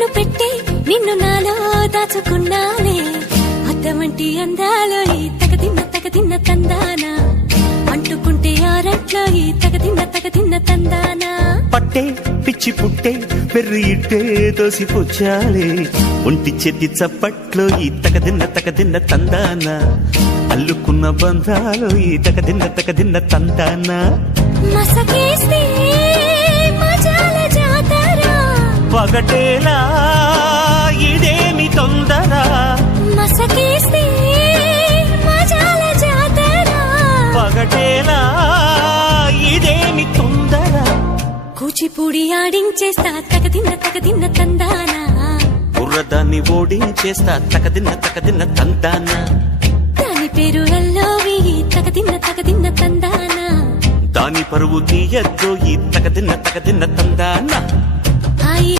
కన్ను పెట్టే నిన్ను నాలో దాచుకున్నానే అద్దమంటి అందాలో ఈ తగదిన్న తందానా అంటుకుంటే ఆరట్లో ఈ తగదిన్న తందానా పట్టే పిచ్చి పుట్టే పెర్రి ఇట్టే దోసిపుచ్చాలే ఒంటి చేతి చప్పట్లో ఈ తగదిన్న తందానా అల్లుకున్న బంధాలు ఈ తగదిన్న తందానా మసకేస్తే మజాల జాతర పగటేలా ఇదేమి తొందర మసకేస్తే మజాల జాతర పగటేలా ఇదేమి తొందర కూచిపూడి ఆడించేస్తా తగదిన్న తందానా బుర్రదాన్ని ఓడించేస్తా తగదిన్న తందానా దాని పేరు ఎల్లోవి తగదిన్న తందానా దాని పరువు తీయద్దు ఈ తగదిన్న తందానా